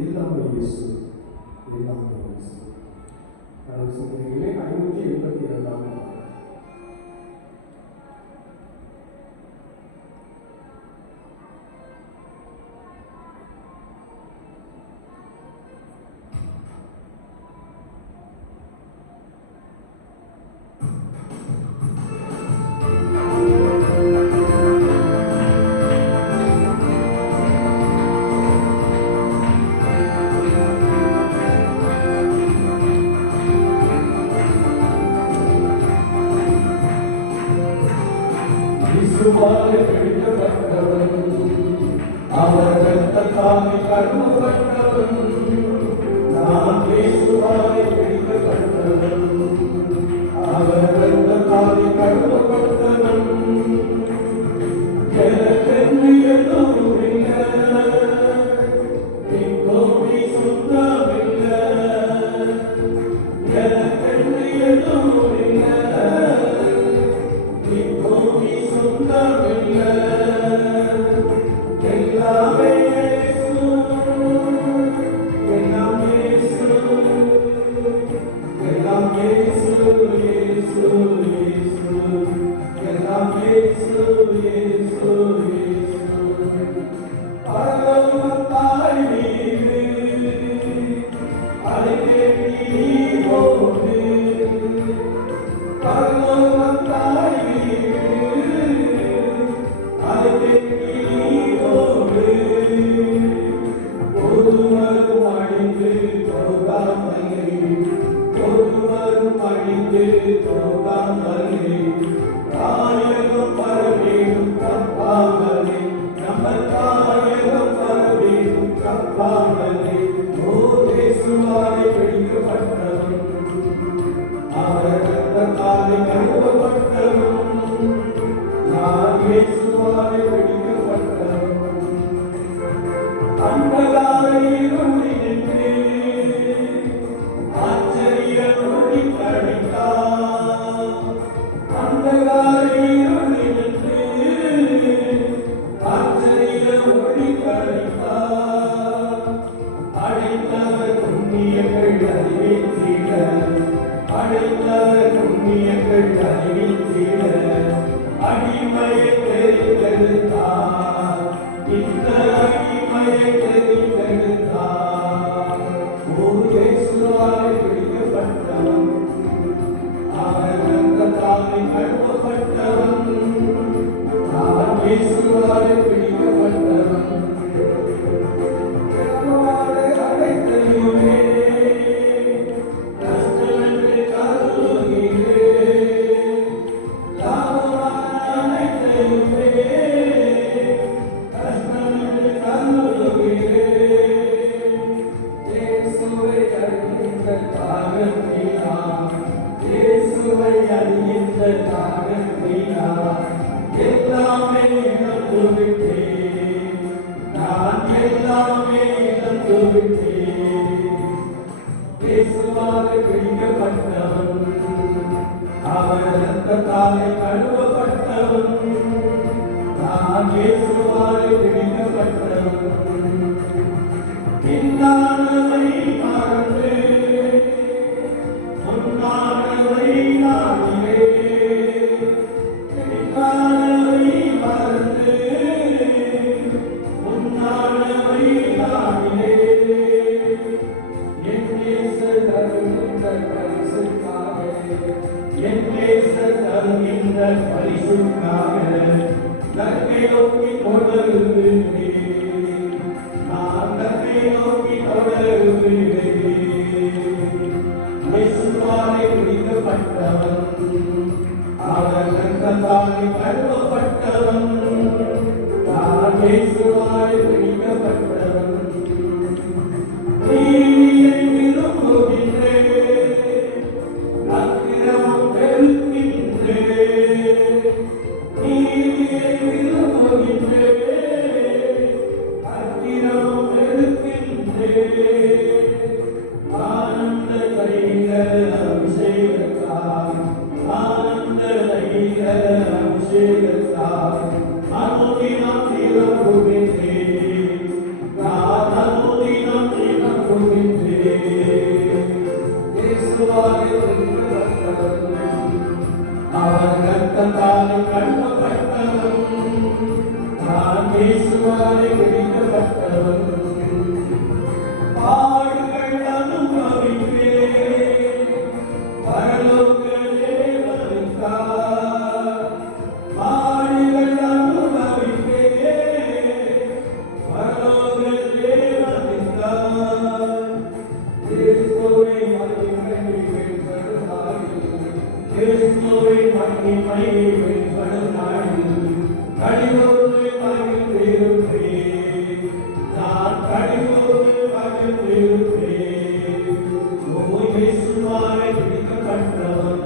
எல்லாமே இயேசு, எல்லாமே இயேசு. கடவுள் சங்கத்திலே 582 அவர் ரத்தத்தாலே கழுவப்பட்டவன், நான் இயேசுவாலே பிடிக்கப்பட்டவன். அவர் ரத்தத்தாலே கழுவப்பட்டவன், எனக்கென்று எதுவும் இல்லை, இப்போது சுத்தமில்லை, எனக்கென்று எதுவும் இல்லை, இப்போது சுத்தமில்லை. அவர் ரத்தத்தாலே கழுவப்பட்டவன், நான் இயேசுவாலே பிடிக்கப்பட்டவன். பின்னானவை மறந்து முன்னானவை நாடிலே, பின்னானவை மறந்து முன்னானவை நாடிலே, என் நேசர் தருகின்ற பரிசுக்காக, என் நேசர் தருகின்ற ரத்தத்தால் கழுவப்பட்டவன் நான் இயேசுவாலே பிடிக்கப்பட்டவன் பாடுகள் அனுபவிப்பேன் பரலோக தேவனுக்காய் பாடுகள் அனுபவிப்பேன் பரலோக தேவனுக்காய் கிறிஸ்துவை மகிமைப்படுத்தும் கிறிஸ்துவை மகிமைப்படுத்தும் கடிவோடு மகிழ்ந்திருப்பேன் நான் கடிவோடு மகிழ்ந்திருப்பேன் இயேசுவாலே பிடிக்கப்பட்டவன்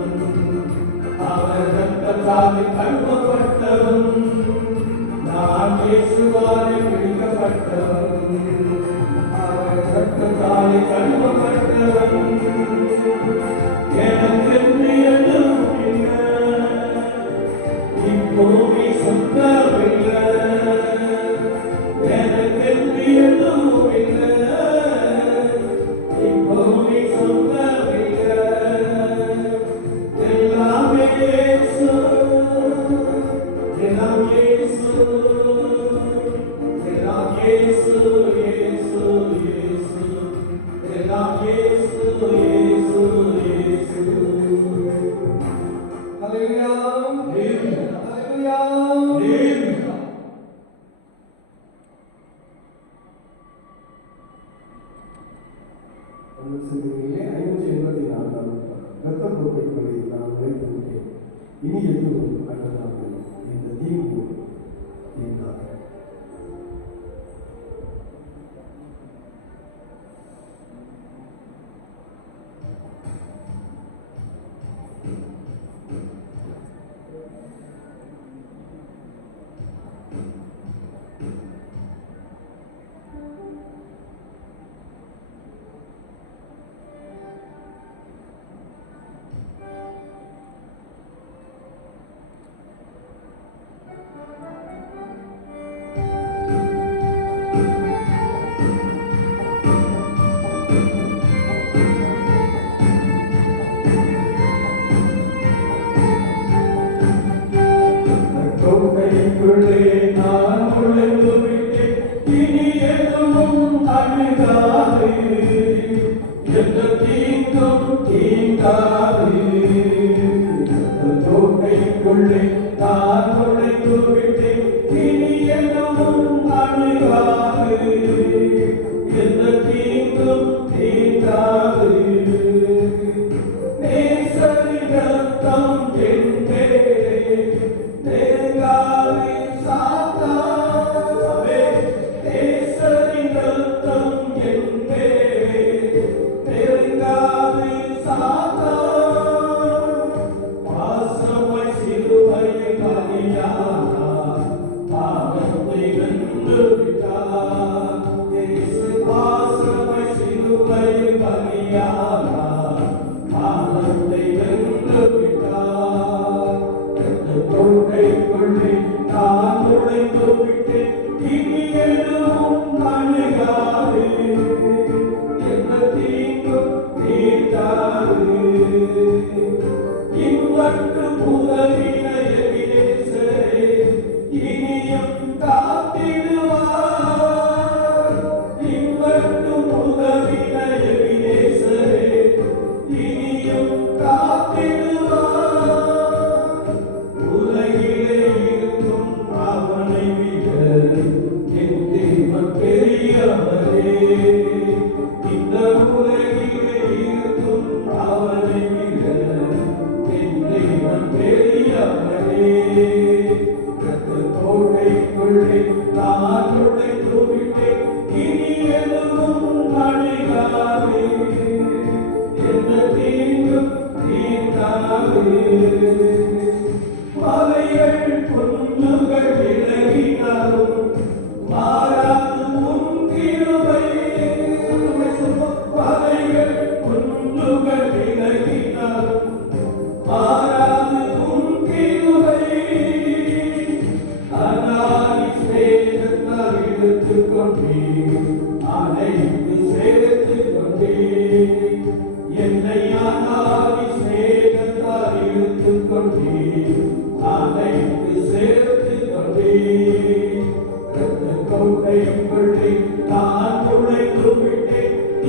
அவர் ரத்தத்தால் கழுவப்பட்டவன் நான் இயேசுவாலே பிடிக்கப்பட்டவன் அவர் ரத்தத்தால் கழுவப்பட்டவன் எனக்கென்று எதுவும் இல்லை இப்போவே சொந்தமில்லை எனக்கென்று எதுவும் இல்லை இப்போவே சொந்தமில்லை எல்லாமே இயேசு எல்லாம் இயேசு எல்லாம் இயேசு இயேசு இயேசு எல்லாம் இயேசு இயேசு இயேசு ஹல்லேலூயா ஹல்லேலூயா ஹல்லேலூயா சிந்தனையிலே 584 இரத்த கோட்டைகளை நான் வைத்து விட்டேன் இனி எதுவும் கண்டதாக இந்த தீங்கு தீண்டாக கோட்டைக்குள்ளே நான் நுழைந்து விட்டேன் இனி எதுவும் அணுகாது எந்த தீங்கும் தீண்டாது கோட்டைக்குள்ளே நான் நுழைந்து விட்டேன் இனி எதுவும் அணுகாது எந்த தீங்கும் தீண்டாது நேசரின் ரத்தம் என்றே நெருங்காதே சாத்தானே நேசரின் ரத்தம் என்றே நெருங்காதே சாத்தான் பாசமாய் சிலுவையை பலியானார்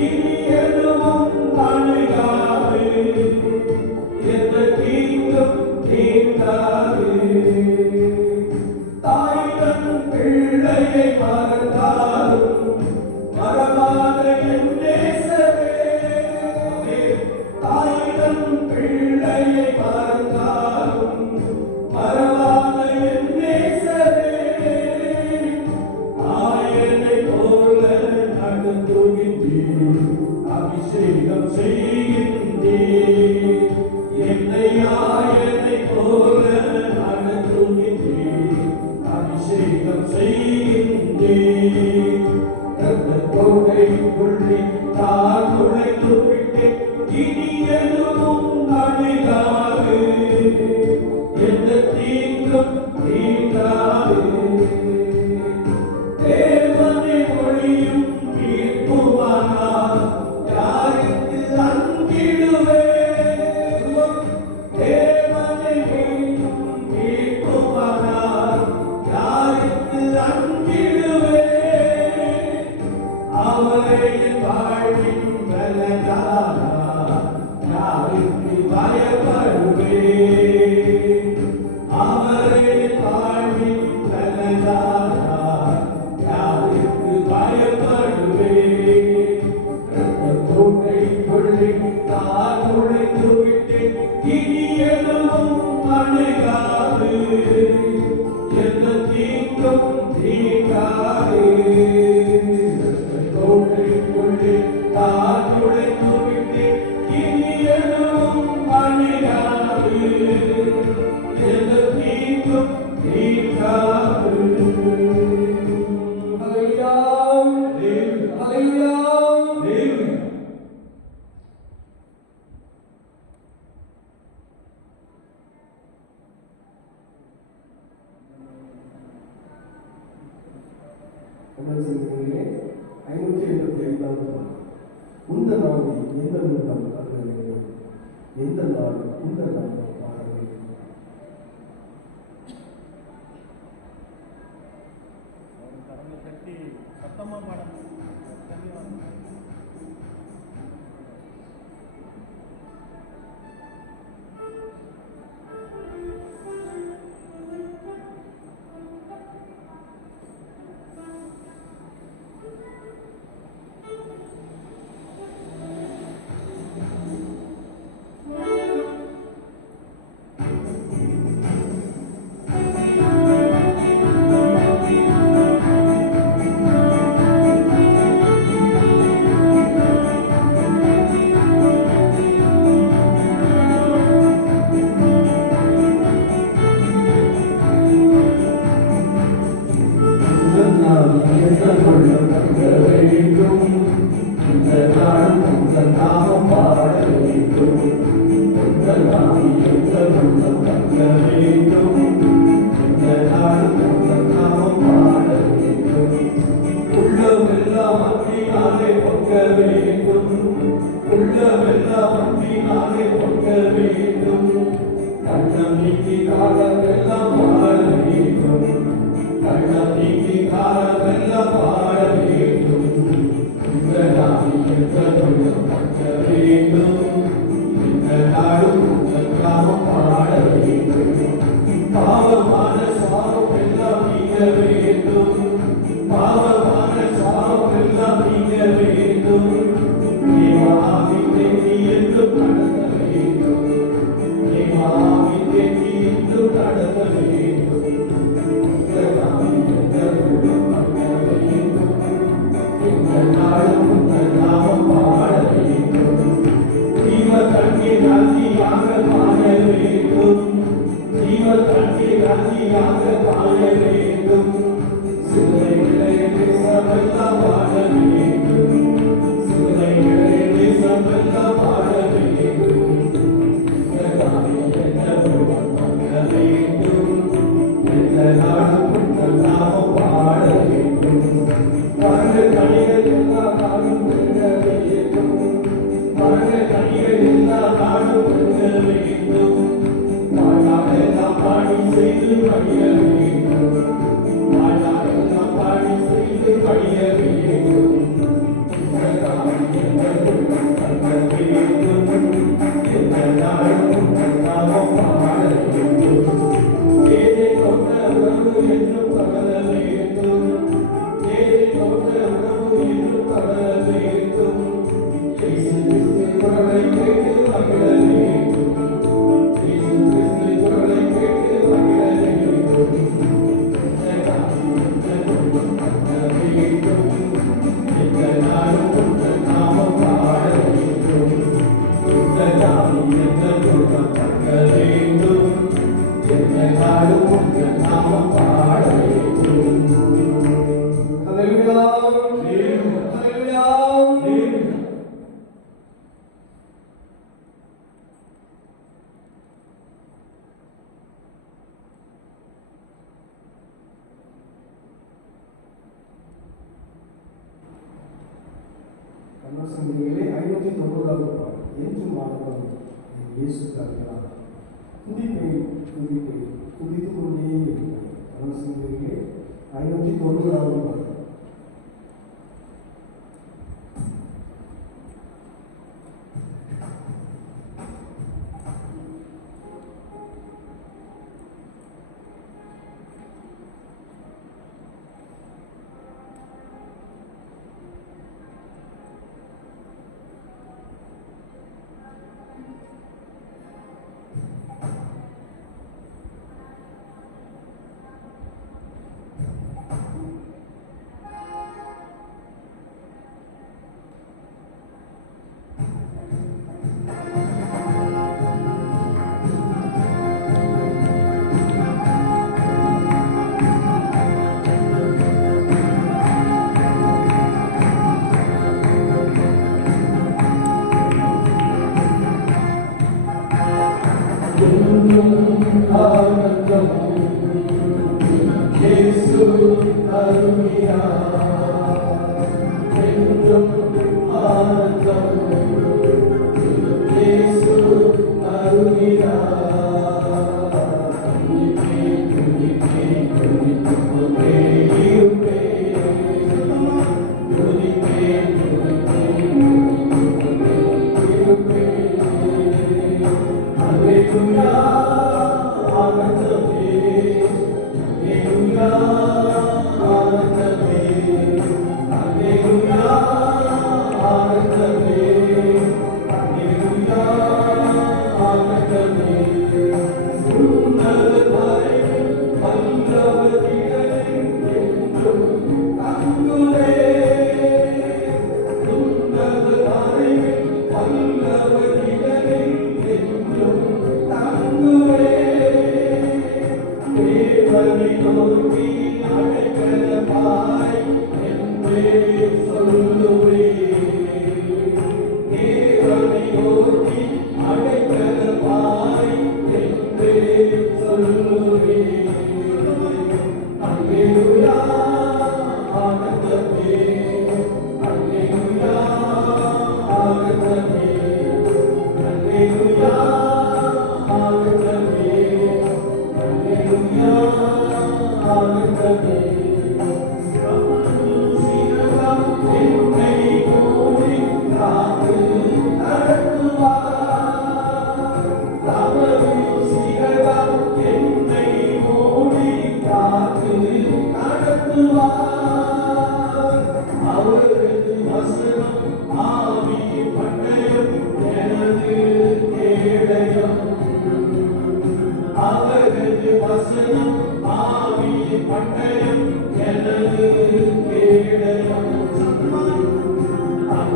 இனி எதுவும் அணுகாது. எந்த தீங்கும் தீண்டாது. தாய் தன் பிள்ளையை மறந்தாலும் மறவாத என் நேசரே. தாய் தன் பிள்ளையை மறந்தாலும் மறவாத என் நேசரே. ஆயனை போல நடத்துகின்றீர், அபிஷேகம் செய்கின்றீர். என்னை ஆயனை போல நடத்துகின்றீர், அபிஷேகம் செய்கின்றீர். கோட்டை புள்ளி நான் உழைத்து விட்டேன், இனி எதுவும் அணுகாது. எந்த தீங்கும் தீண்டாது. தேவனை ஒளியும் மீட்புமானால் யாருக்கு அஞ்சிடுவேன்? தேவனை ஒளியும் மீட்புமானால் யாருக்கு அஞ்சிடுவேன்? அவரை என் வாழ்வின் பலனானா யாருக்கு பயப்படுவேன்? அவரை என் வாழ்வின் பலனானா யாருக்கு பயப்படுவேன்? கோட்டை கொள்ளை நான் உழைத்து விட்டேன், இனி எதுவும் அணுகாது. எந்த தீங்கும் தீண்டாது. கோட்டை கொள்ளை நான் உழைத்து விட்டேன், இனி எதுவும் அணுகாது. எந்த தீங்கும் தீண்டாது. உந்த நாடு எந்த உள்ளம் ஆக வேண்டும், எந்த நாடு உந்த நாடு ஆக வேண்டும். பணிய வேண்டும் கண்ணசந்திகளே 590வது பாடல் என்றும் ஆனந்தம் இயேசு தருகிறார். துதிப்பேன் துதிப்பேன் துதித்து கொண்டே இருக்கிறேன். கண்ணசந்திகளே 590வது பாடல்.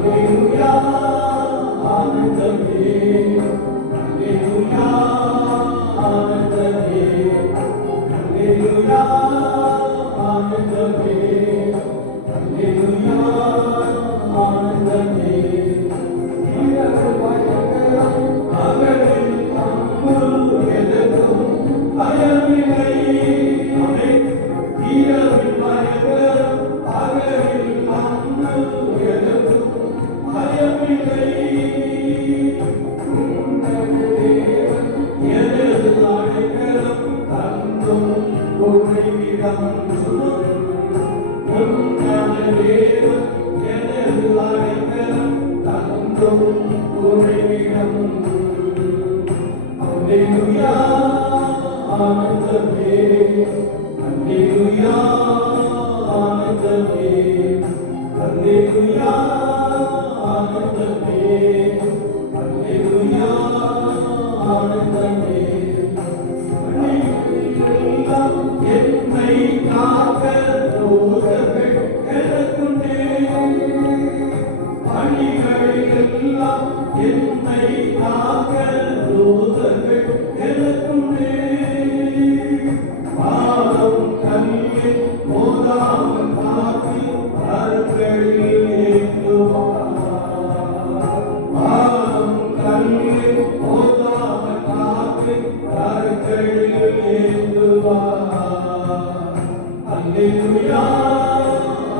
Hallelujah, hallelujah. அனைத்தும் உறைவிடம். அல்லேலூயா ஆனந்தமே, அல்லேலூயா ஆனந்தமே, அல்லேலூயா ஆனந்தமே, அல்லேலூயா ஆனந்தமே. அனைவரெல்லாம் என்னை காக்க தூதர்கள் எனக்குண்டே. பணிகளிலெல்லாம் என்னை காக்க தூதர்கள் எனக்குண்டே. பாதம் கல்லில் மோதாமல் காத்து கரங்களில் ஏற்றுவார். பாதம் கல்லில் மோதாமல் காத்து கரங்களில் ஏற்றுவார். அல்லேலூயா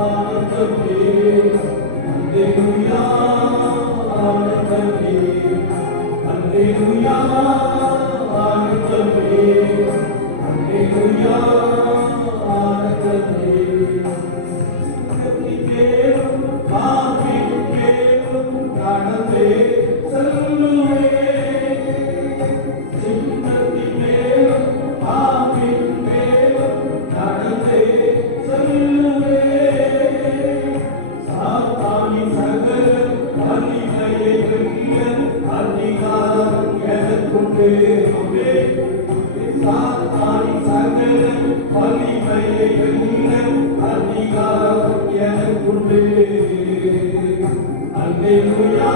ஆனந்தமே, அல்லேலூயா ஆனந்தமே, அல்லேலூயா ஆனந்தமே, அல்லேலூயா ஆனந்தமே. சிங்கத்தின் மேலும் பாம்பின் மேலும் கடந்தே செல்லுவேன். சிங்கத்தின் மேலும் பாம்பின் மேலும் கடந்தே செல்லுவேன். சாத்தானின் சகல வலிமையை வெல்ல அதிகாரம் எனக்குண்டே. சாத்தானின் சகல வலிமையை வெல்ல அதிகாரம் எனக்குண்டே. அல்லேலூயா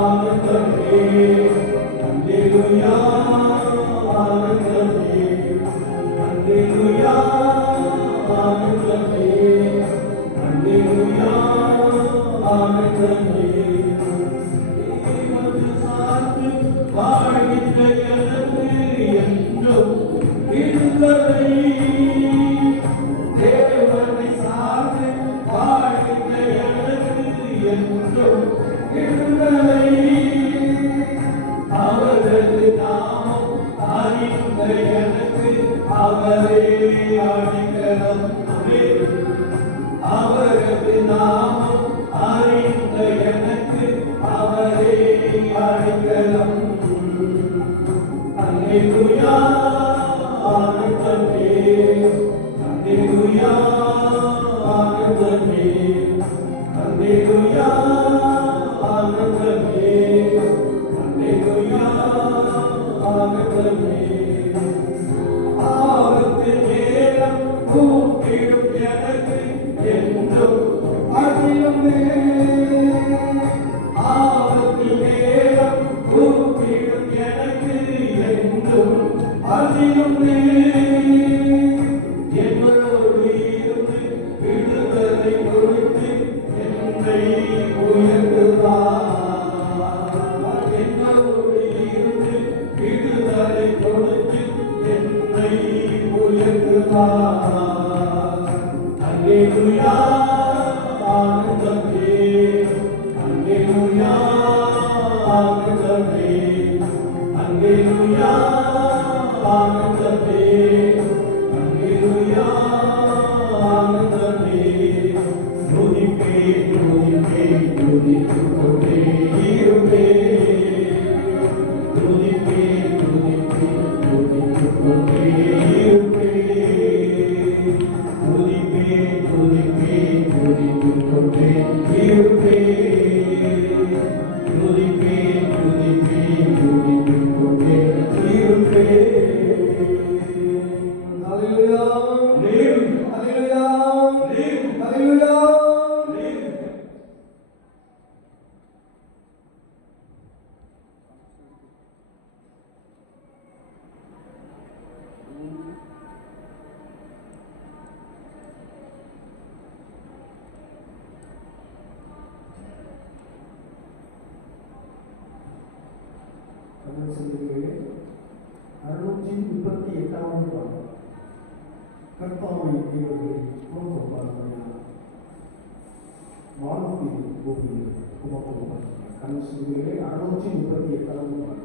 ஆனந்தமே, அல்லேலூயா ஆனந்தமே, அல்லேலூயா ஆனந்தமே, அல்லேலூயா ஆனந்தமே. தேவனை சார்ந்து வாழ்கின்ற எனக்கு என்றும் விடுதலை. தேவனை சார்ந்து வாழ்கின்ற எனக்கு என்றும் விடுதலை. அவரது நாமம் அறிந்த எனக்கு அவரே அடைக்கலம். அவரது நாமம் அறிந்த எனக்கு அவரே அடைக்கலம். அல்லேலூயா ஆனந்தமே, அல்லேலூயா ஆனந்தமே, அல்லேலூயா ஆனந்தமே, அல்லேலூயா ஆனந்தமே. ஆபத்து நேரம் கூப்பிடும் எனக்கு என்றும் அகிலமே. ஆபத்து நேரம் கூப்பிடும் எனக்கு என்றும் அகிலமே. என்னோடு இருந்து விடுதலை கொடுத்து என்னை உயர்த்துவார். என்னோடு இருந்து விடுதலை கொடுத்து என்னை உயர்த்துவார். அல்லேலூயா ஆனந்தமே, அல்லேலூயா ஆனந்தமே, அல்லேலூயா ஆனந்தமே, அல்லேலூயா ஆனந்தமே. துதிப்பேன், துதிப்பேன், துதித்துக் கொண்டே இருப்பேன். துதிப்பேன், துதிப்பேன், துதித்துக் கொண்டே இருப்பேன். துதிப்பேன், துதிப்பேன், துதித்துக் கொண்டே இருப்பேன். துதிப்பேன், துதிப்பேன், துதித்துக் கொண்டே இருப்பேன். அல்லேலூயா, அல்லேலூயா, அல்லேலூயா. தமிழ் செல்வங்களே, 638வது பாடல் கர்த்தாவை தேவர்களை போன்றவர்களால் வாழ்க்கையில் பூமியில் உமக்குமார். தமிழ் செல்வங்களே, 638வது பாடல்.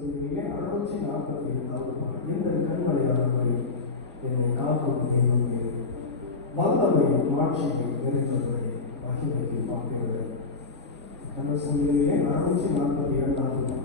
சொல்லுகிறீர்களே 642வது பாடல். இந்த கண்மலையானவரை என்னை காக்கும் தெய்வமே, வல்லமையும் மாட்சியும் நிறைந்தவரை மகிமையை பார்க்கிறவரை. சொல்லுகிறீர்களே 642வது பாடல்.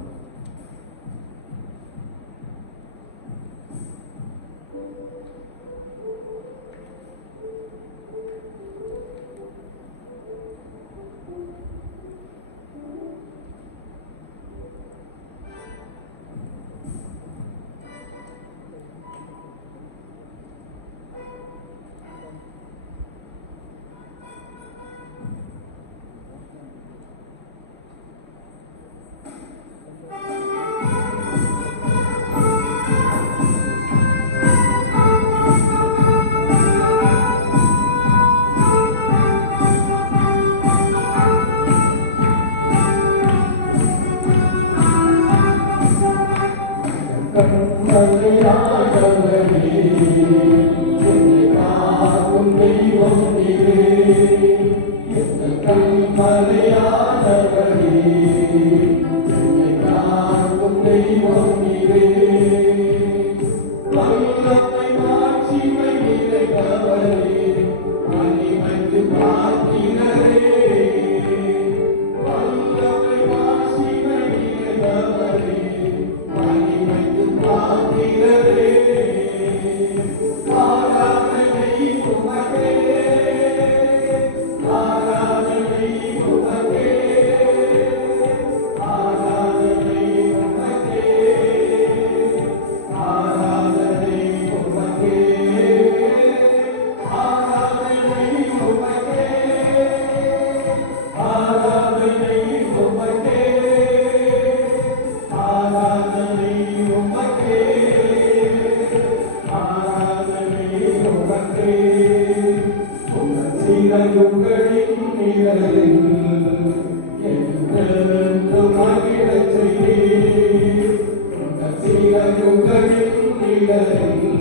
Thank you.